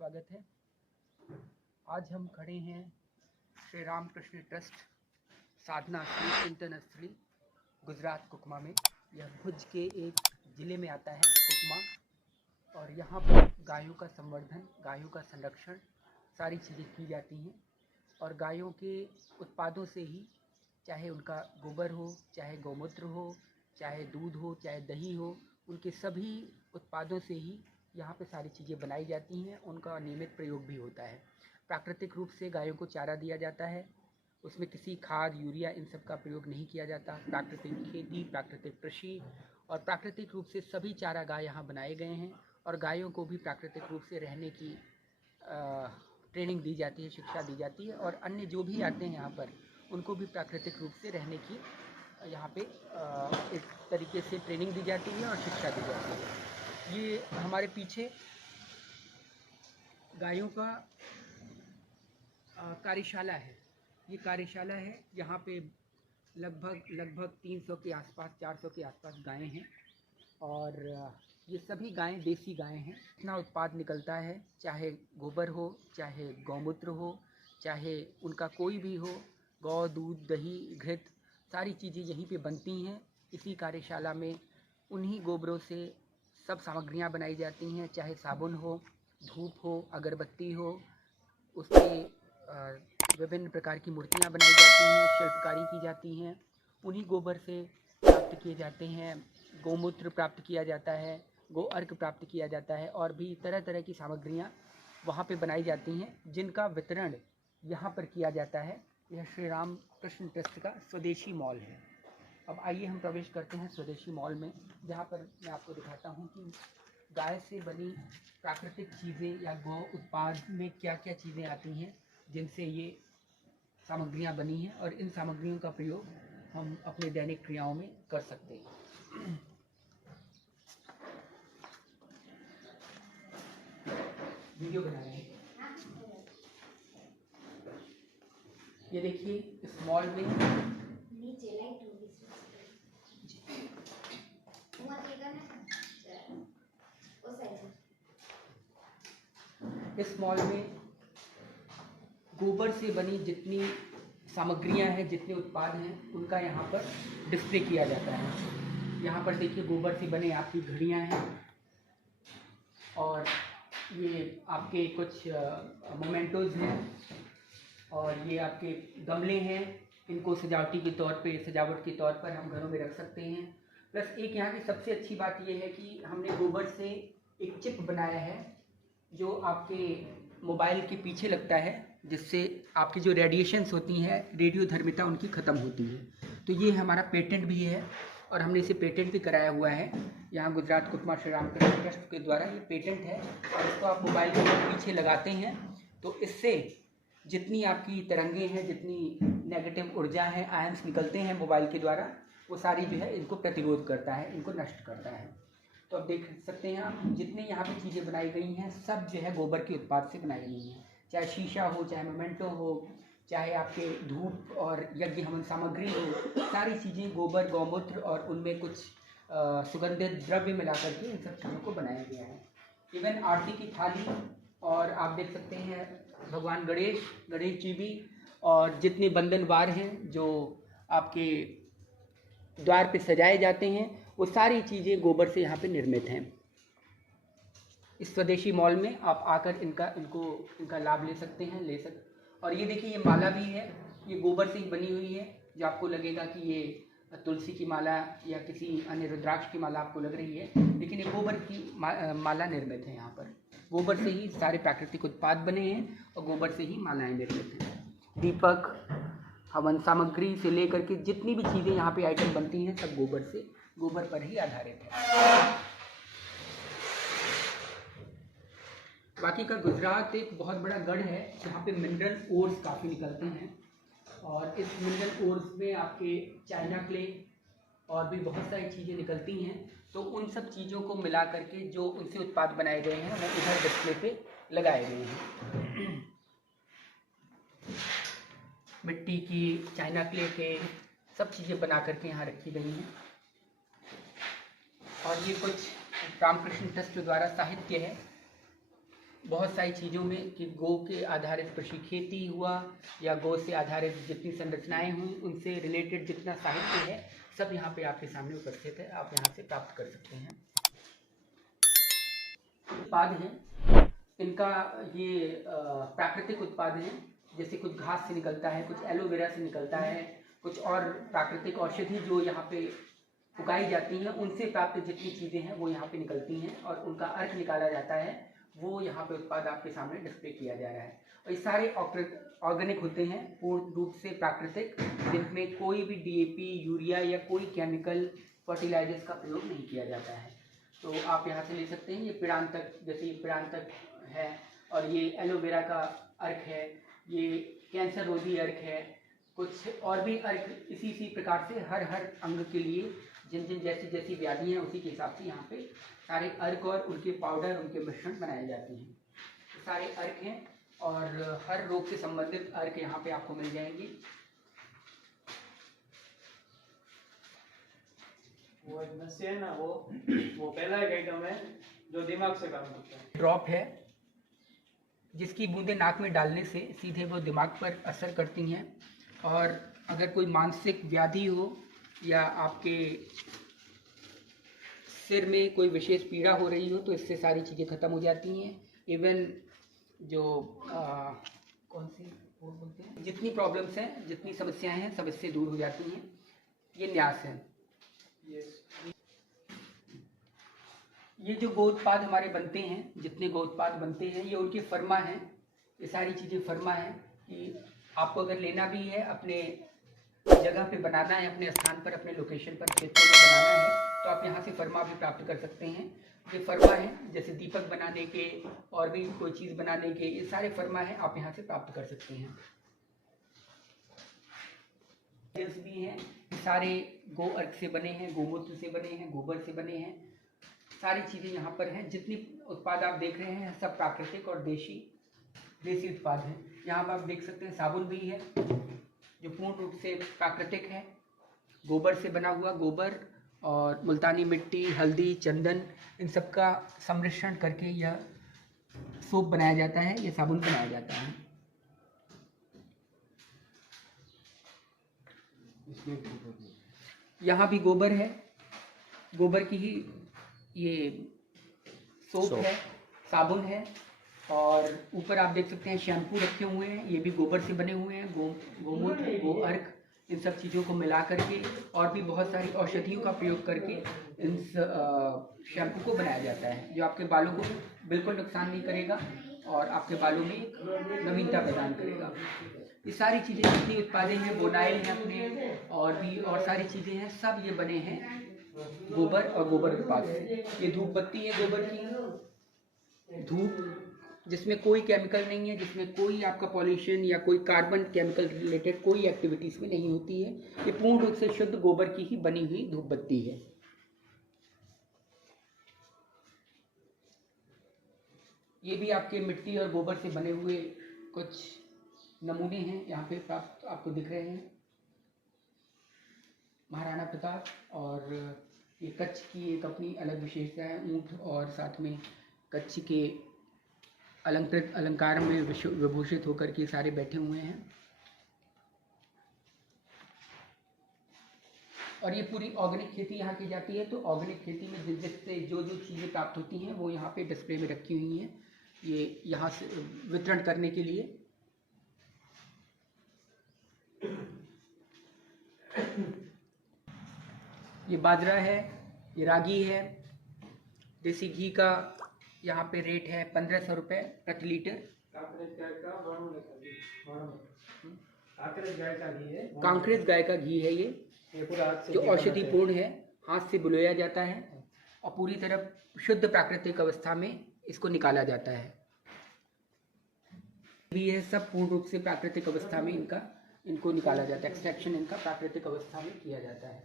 स्वागत है। आज हम खड़े हैं श्री रामकृष्ण ट्रस्ट साधना श्री चिंतन स्थली गुजरात कुकमा में। यह भुज के एक ज़िले में आता है कुकमा, और यहाँ पर गायों का संवर्धन, गायों का संरक्षण सारी चीज़ें की जाती हैं। और गायों के उत्पादों से ही, चाहे उनका गोबर हो, चाहे गौमूत्र हो, चाहे दूध हो, चाहे दही हो, उनके सभी उत्पादों से ही यहाँ पे सारी चीज़ें बनाई जाती हैं। उनका नियमित प्रयोग भी होता है। प्राकृतिक रूप से गायों को चारा दिया जाता है, उसमें किसी खाद, यूरिया इन सब का प्रयोग नहीं किया जाता। प्राकृतिक खेती, प्राकृतिक कृषि और प्राकृतिक रूप से सभी चारागाह यहाँ बनाए गए हैं। और गायों को भी प्राकृतिक रूप से रहने की ट्रेनिंग दी जाती है, शिक्षा दी जाती है। और अन्य जो भी आते हैं यहाँ पर, उनको भी प्राकृतिक रूप से रहने की यहाँ पे एक तरीके से ट्रेनिंग दी जाती है और शिक्षा दी जाती है। ये हमारे पीछे गायों का कार्यशाला है। ये कार्यशाला है, यहाँ पे लगभग 300 के आसपास, 400 के आसपास गायें हैं। और ये सभी गायें देसी गायें हैं। इतना उत्पाद निकलता है, चाहे गोबर हो, चाहे गौमूत्र हो, चाहे उनका कोई भी हो, गौ दूध, दही, घृत, सारी चीज़ें यहीं पे बनती हैं। इसी कार्यशाला में उन्हीं गोबरों से सब सामग्रियाँ बनाई जाती हैं, चाहे साबुन हो, धूप हो, अगरबत्ती हो, उससे विभिन्न प्रकार की मूर्तियाँ बनाई जाती हैं, शिल्पकारी की जाती हैं। उन्हीं गोबर से प्राप्त किए जाते हैं, गौमूत्र प्राप्त किया जाता है, गो अर्क प्राप्त किया जाता है, और भी तरह तरह की सामग्रियाँ वहाँ पे बनाई जाती हैं, जिनका वितरण यहाँ पर किया जाता है। यह श्री राम कृष्ण ट्रस्ट का स्वदेशी मॉल है। अब आइए हम प्रवेश करते हैं स्वदेशी मॉल में, जहाँ पर मैं आपको दिखाता हूँ कि गाय से बनी प्राकृतिक चीज़ें या गौ उत्पाद में क्या क्या चीज़ें आती हैं, जिनसे ये सामग्रियाँ बनी हैं, और इन सामग्रियों का प्रयोग हम अपने दैनिक क्रियाओं में कर सकते हैं। वीडियो बना रहे हैं। ये देखिए, इस मॉल में गोबर से बनी जितनी सामग्रियां हैं, जितने उत्पाद हैं, उनका यहाँ पर डिस्प्ले किया जाता है। यहाँ पर देखिए, गोबर से बने आपकी घड़ियाँ हैं, और ये आपके कुछ मोमेंटोज हैं, और ये आपके गमले हैं। इनको सजावट के तौर पर हम घरों में रख सकते हैं। प्लस एक यहाँ की सबसे अच्छी बात ये है कि हमने गोबर से एक चिप बनाया है, जो आपके मोबाइल के पीछे लगता है, जिससे आपकी जो रेडिएशंस होती हैं, रेडियोधर्मिता उनकी ख़त्म होती है। तो ये हमारा पेटेंट भी है, और हमने इसे पेटेंट भी कराया हुआ है। यहाँ गुजरात कुकमा श्री रामकृष्ण ट्रस्ट के द्वारा ये पेटेंट है, और इसको आप मोबाइल के पीछे लगाते हैं, तो इससे जितनी आपकी तरंगें हैं, जितनी नेगेटिव ऊर्जा है, आयंस निकलते हैं मोबाइल के द्वारा, वो सारी जो है इनको प्रतिरोध करता है, इनको नष्ट करता है। तो अब देख सकते हैं आप, जितनी यहाँ पे चीज़ें बनाई गई हैं, सब जो है गोबर के उत्पाद से बनाई गई हैं। चाहे शीशा हो, चाहे मोमेंटो हो, चाहे आपके धूप और यज्ञ हवन सामग्री हो, सारी चीज़ें गोबर, गौमूत्र और उनमें कुछ सुगंधित द्रव्य मिला करके इन सब चीज़ों को बनाया गया है। इवन आरती की थाली, और आप देख सकते हैं भगवान गणेश जी भी, और जितने बंधनवार हैं जो आपके द्वार पे सजाए जाते हैं, वो सारी चीज़ें गोबर से यहाँ पे निर्मित हैं। इस स्वदेशी मॉल में आप आकर इनका लाभ ले सकते हैं। और ये देखिए, ये माला भी है, ये गोबर से ही बनी हुई है। जो आपको लगेगा कि ये तुलसी की माला या किसी अन्य रुद्राक्ष की माला आपको लग रही है, लेकिन ये गोबर की माला निर्मित है। यहाँ पर गोबर से ही सारे प्राकृतिक उत्पाद बने हैं, और गोबर से ही मालाएँ निर्मित हैं। दीपक, हवन सामग्री से लेकर के जितनी भी चीज़ें यहाँ पे आइटम बनती हैं, सब गोबर पर ही आधारित है। बाकी का गुजरात एक बहुत बड़ा गढ़ है, जहाँ पे मिनरल ओर्स काफ़ी निकलते हैं, और इस मिनरल ओर्स में आपके चाइना क्ले और भी बहुत सारी चीज़ें निकलती हैं। तो उन सब चीज़ों को मिला करके जो उनसे उत्पाद बनाए गए हैं, वो इधर डिस्प्ले पे लगाए गए हैं। मिट्टी की, चाइना क्ले के, सब चीज़ें बना करके यहाँ रखी गई हैं। और ये कुछ रामकृष्ण ट्रस्ट द्वारा साहित्य है, बहुत सारी चीज़ों में कि गौ के आधारित कृषि खेती हुआ या गौ से आधारित जितनी संरचनाएं हुई उनसे रिलेटेड जितना साहित्य है सब यहाँ पे आपके सामने उपस्थित है, आप यहाँ से प्राप्त कर सकते हैं। उत्पाद हैं इनका ये प्राकृतिक उत्पाद हैं, जैसे कुछ घास से निकलता है, कुछ एलोवेरा से निकलता है, कुछ और प्राकृतिक औषधि जो यहाँ पे उगाई जाती हैं उनसे प्राप्त जितनी चीज़ें हैं वो यहाँ पे निकलती हैं और उनका अर्क निकाला जाता है, वो यहाँ पे उत्पाद आपके सामने डिस्प्ले किया जा रहा है। और ये सारे ऑर्गेनिक होते हैं, पूर्ण रूप से प्राकृतिक, जिनमें कोई भी डीएपी, यूरिया या कोई केमिकल फर्टिलाइजर्स का प्रयोग नहीं किया जाता है। तो आप यहाँ से ले सकते हैं। ये पिड़ांतक, जैसे ये पिड़ांतक है और ये एलोवेरा का अर्क है, ये कैंसर रोधी अर्क है, कुछ और भी अर्क इसी प्रकार से हर अंग के लिए जिन जैसी व्याधि हैं उसी के हिसाब से यहाँ पे सारे अर्क और उनके पाउडर, उनके मिश्रण बनाए जाते हैं। तो सारे अर्क हैं और हर रोग से संबंधित अर्क यहाँ पे आपको मिल जाएंगे। वो एक नस्य है ना, वो पहला एक आइटम है जो दिमाग से काम करता है। ड्रॉप है जिसकी बूंदें नाक में डालने से सीधे वो दिमाग पर असर करती हैं और अगर कोई मानसिक व्याधि हो या आपके सिर में कोई विशेष पीड़ा हो रही हो तो इससे सारी चीज़ें ख़त्म हो जाती हैं। इवन जो कौन सी वो बोलते हैं, जितनी प्रॉब्लम्स हैं, जितनी समस्याएं हैं सब इससे दूर हो जाती हैं। ये न्यास है। ये जो गो उत्पाद हमारे बनते हैं, जितने गो उत्पाद बनते हैं ये उनकी फर्मा है। ये सारी चीज़ें फर्मा है कि आपको अगर लेना भी है, अपने जगह पे बनाना है, अपने स्थान पर, अपने लोकेशन पर, क्षेत्र में बनाना है तो आप यहाँ से फर्मा भी प्राप्त कर सकते हैं। ये फर्मा है, जैसे दीपक बनाने के और भी कोई चीज़ बनाने के, ये सारे फर्मा है, आप यहाँ से प्राप्त कर सकते हैं। भी हैं, सारे गो अर्क से बने हैं, गोमूत्र से बने हैं, गोबर से बने हैं, सारी चीज़ें यहाँ पर हैं। जितनी उत्पाद आप देख रहे हैं सब प्राकृतिक और देसी उत्पाद हैं। यहाँ पर आप देख सकते हैं साबुन भी है जो पूर्ण रूप से प्राकृतिक है, गोबर से बना हुआ, गोबर और मुल्तानी मिट्टी, हल्दी, चंदन, इन सब का सम्मिश्रण करके यह सोप बनाया जाता है, यह साबुन बनाया जाता है। यहाँ भी गोबर है, गोबर की ही ये सोप है, साबुन है और ऊपर आप देख सकते हैं शैम्पू रखे हुए हैं, ये भी गोबर से बने हुए हैं। गोमूत्र, गो अर्क, इन सब चीज़ों को मिला करके और भी बहुत सारी औषधियों का प्रयोग करके इन शैम्पू को बनाया जाता है, जो आपके बालों को बिल्कुल नुकसान नहीं करेगा और आपके बालों में एक नवीनता प्रदान करेगा। ये सारी चीज़ें जितनी उत्पादें हैं, बोनाइल हैं अपने और भी और सारी चीज़ें हैं, सब ये बने हैं गोबर और गोबर उत्पाद से। ये धूप बत्ती है गोबर की, धूप जिसमें कोई केमिकल नहीं है, जिसमें कोई आपका पॉल्यूशन या कोई कार्बन केमिकल रिलेटेड कोई एक्टिविटीज़ में नहीं होती है। ये पूर्ण रूप से शुद्ध गोबर की ही बनी हुई धूप बत्ती है। ये भी आपके मिट्टी और गोबर से बने हुए कुछ नमूने हैं, यहाँ पे प्राप्त आपको दिख रहे हैं। महाराणा प्रताप और ये कच्छ की एक अपनी अलग विशेषता है, ऊँट और साथ में कच्छ के अलंकार में विभूषित होकर के सारे बैठे हुए हैं। और ये पूरी ऑर्गेनिक खेती यहाँ की जाती है। तो ऑर्गेनिक खेती में जिससे जो चीज़ें प्राप्त होती हैं वो यहाँ पे डिस्प्ले में रखी हुई हैं, ये यहाँ से वितरण करने के लिए। ये बाजरा है, ये रागी है। देसी घी का यहाँ पे रेट है 1500 रुपये प्रति लीटर। कांकरेज गाय का घी है ये जो औषधि पूर्ण है, हाथ से बुलोया जाता है और पूरी तरह शुद्ध प्राकृतिक अवस्था में इसको निकाला जाता है। भी है सब पूर्ण रूप से प्राकृतिक अवस्था में इनको निकाला जाता है, एक्सट्रैक्शन इनका प्राकृतिक अवस्था में किया जाता है।